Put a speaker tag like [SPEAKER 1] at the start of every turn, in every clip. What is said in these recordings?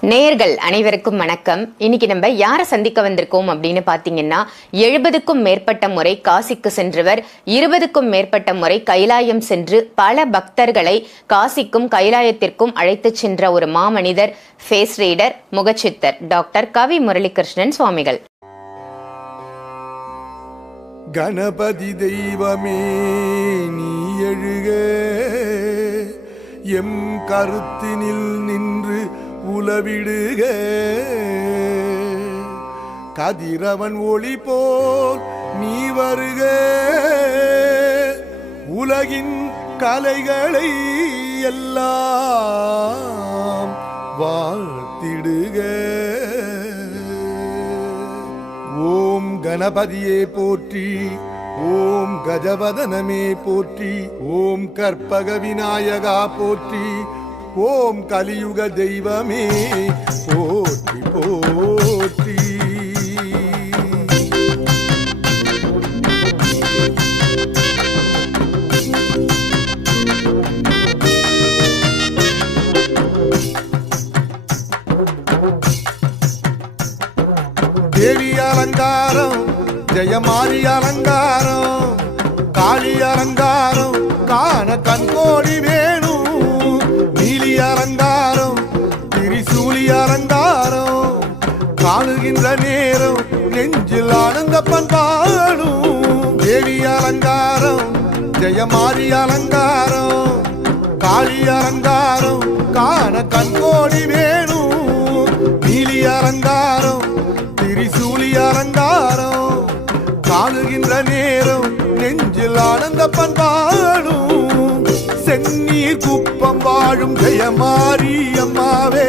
[SPEAKER 1] நேயர்கள் அனைவருக்கும் வணக்கம். இன்னைக்கு நம்ம யாரை சந்திக்க வந்திருக்கோம் அப்படின்னு பாத்தீங்கன்னா எழுபதுக்கும் மேற்பட்ட முறை காசிக்கு சென்றவர் இருபதுக்கும் மேற்பட்ட முறை கைலாயம் சென்று பல பக்தர்களை காசிக்கும் கைலாயத்திற்கும் அழைத்துச் சென்ற ஒரு மாமனிதர் ஃபேஸ் ரீடர் முகச்சித்தர் டாக்டர் கவி முரளிகிருஷ்ணன் சுவாமிகள்.
[SPEAKER 2] கணபதி தெய்வமே நீ எழுக. எம் கருத்தினில் நின் உலவிடுக. கதிரவன் ஒளி போல் நீ வருக. உலகின் கலைகளை எல்லாம் வாழ்த்திடுக. ஓம் கணபதியே போற்றி ஓம் கஜவதனமே போற்றி ஓம் கற்பக விநாயகா போற்றி ஓம் கலியுக தெய்வமே போற்றி போற்றி. தேவி அலங்காரம் ஜெயமாரி அலங்காரம் காளி அலங்காரம் காண கண்கோடி வே அரங்காரம் திரிசூலி அரங்காரம் காணுகின்ற நேரம் நெஞ்சில் ஆனந்த பண்பாடும். தேவி அலங்காரம் ஜெயமாரி அலங்காரம் காளி அலங்காரம் காண கண்கோடி வேணும். நீலி அலங்காரம் திரிசூலி அலங்காரம் காணுகின்ற நேரம் நெஞ்சில் ஆனந்த பண்பாடும். குப்பம் வாழும் ஜெயமாரி அம்மாவே.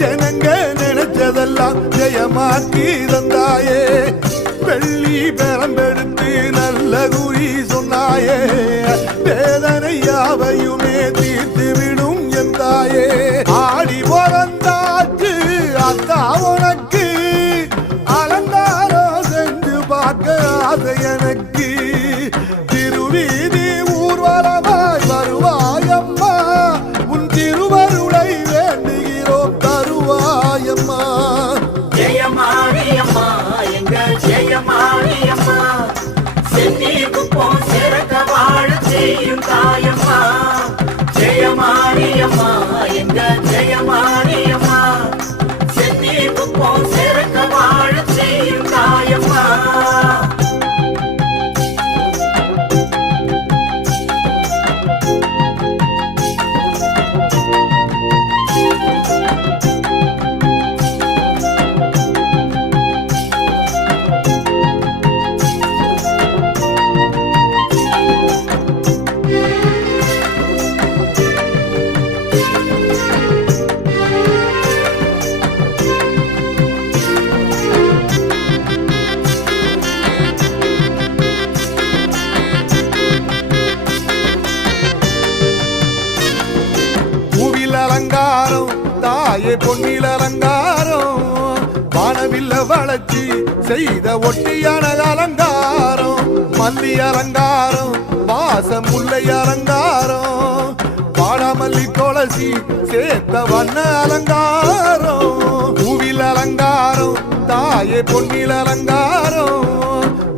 [SPEAKER 2] ஜனங்க நினைச்சதெல்லாம் ஜெயமாக்கி தந்தாயே. வெள்ளி பெறம்பெடுத்து நல்ல குறி சொன்னாயே. வேதனை யாவையுமே தீர்த்து வானவில்ல வளர்ச்சி செய்த ஒட்டியான அலங்காரம் மல்லி அலங்காரம் வாசம் முல்லை அலங்காரம் பாடாமல்லி துளசி சேர்த்த வண்ண அலங்காரம் பூவில் அலங்காரம் தாயே பொன்னில் அலங்காரம்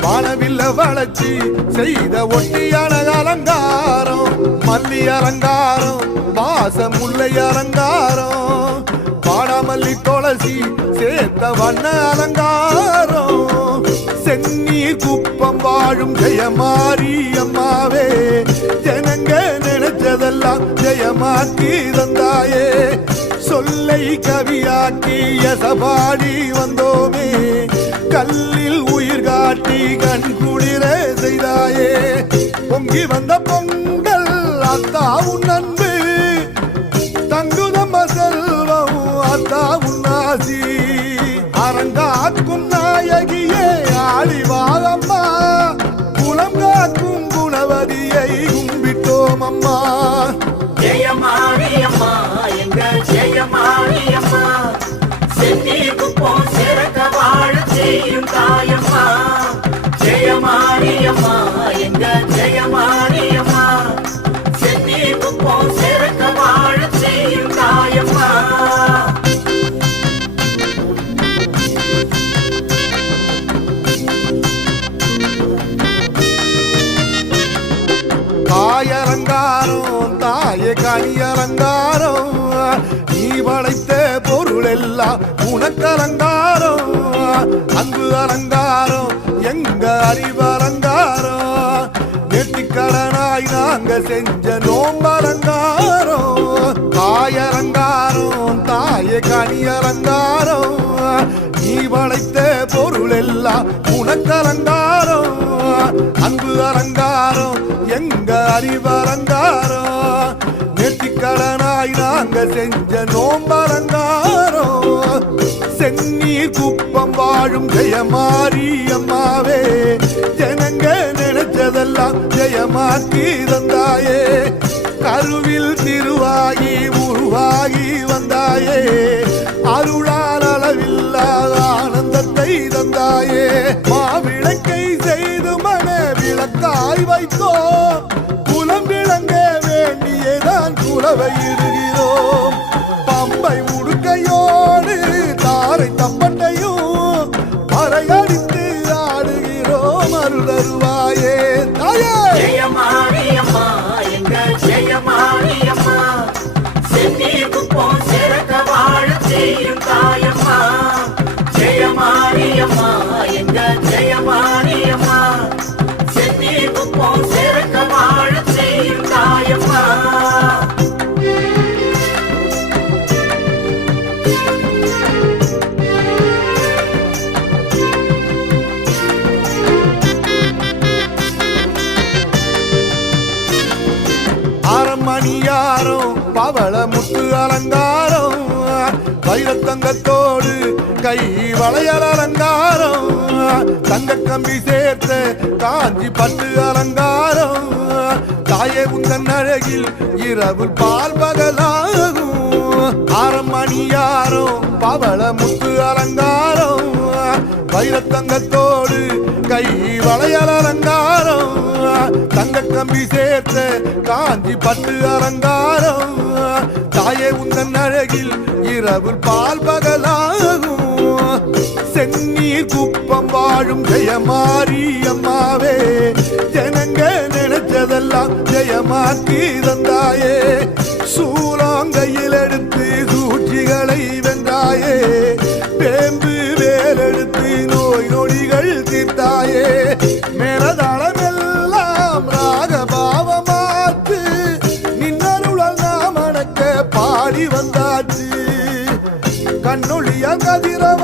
[SPEAKER 2] வானவில்ல வளர்ச்சி செய்த ஒட்டியான அலங்காரம் மல்லி அலங்காரம் வாசம் முல்லை அலங்காரம் பாடாமல்லி துளசி சேர்த்த வண்ண அலங்காரம். செந்நீர் குப்பம் வாழும் ஜெயமாரி அம்மாவே ஜனங்க நினைச்சதெல்லாம் ஜெயமாக்கி தந்தாயே. சொல்லை கவியாக்கி எசபாடி வந்தோமே கல்லில் உயிர் காட்டி கண் குளிர செய்தாயே. பொங்கி வந்த பொங்கி ஜெயமம்மா
[SPEAKER 3] ஜெயமாரியம்மா எங்க ஜெயமாரியம்மா சென்னீர் போ சிறக்க வாழ செய்யும் தாயம்மா. ஜெயமாரியம்மா எங்க ஜெயமாரி அலங்காரம். நீ வளைத்த பொருள்
[SPEAKER 2] எல்லாம் உனக்கு அலங்காரம். அங்கு அலங்காரம் எங்க அறிவு அலங்காரம். வெட்டிக்கடனாய் நாங்க செஞ்ச நோம்பலங்காரம் தாய் அலங்காரம் தாய கனி அலங்காரம். நீ வளைத்த பொருள் எல்லாம் உனக்கு அலங்காரம். அன்பு அலங்காரம் எங்க அறிவலங்காரம் நெத்திக்கடனாய் நாங்க செஞ்ச நோம்பலங்காரம் செந்நீர் குப்பம் வாழும் ஜெயமாரி அம்மாவே ஜனங்க நினைச்சதெல்லாம் ஜெயமாக்கி தந்தாயே. கருவில் திருவாகி உருவாகி வந்தாயே. வேண்டியதான் குலவை பம்பை முடுக்கையோடு தாரை தப்பட்டையும் பறையடித்து ஆடுகிறோம். அருள் தருவாயே தாயே.
[SPEAKER 3] செய்யும் தாயம்மா. ஜெயமாரியம்மா எங்க
[SPEAKER 2] ஜெய பவள முத்து அலங்காரம் வைரத்தங்கத்தோடு கை வளையல் அலங்காரம் தங்க கம்பி சேர்த்த காஞ்சி பட்டு அலங்காரம் தாயே உந்தன் அழகில் இரவு பால் பகலாகும். ஆரமணியாரம் பவள முத்து அலங்காரம் வைரத்தங்கத்தோடு கை வளையல் அலங்காரம் தங்க கம்பி சேர்த்த காஞ்சி பட்டு அலங்காரம். இரவு பால் பகலாகும். செந்நீர் குப்பம் வாழும் ஜெயமாரி அம்மாவே. ஜனங்க நினைச்சதெல்லாம் ஜெயமாக்கி தந்தாயே. சூலாங்கையில் எடுத்து சூழ்ச்சிகளை வென்றாயே. பேம்பு வேலெடுத்து நோய் நொடிகள் தீர்த்தாயே. மேலதளமெல்லாம் ராகபாவமாத்து நின்னருளால் நாம் அணக்க பாடி வந்தாச்சு கண்ணொழிய கதிரவனை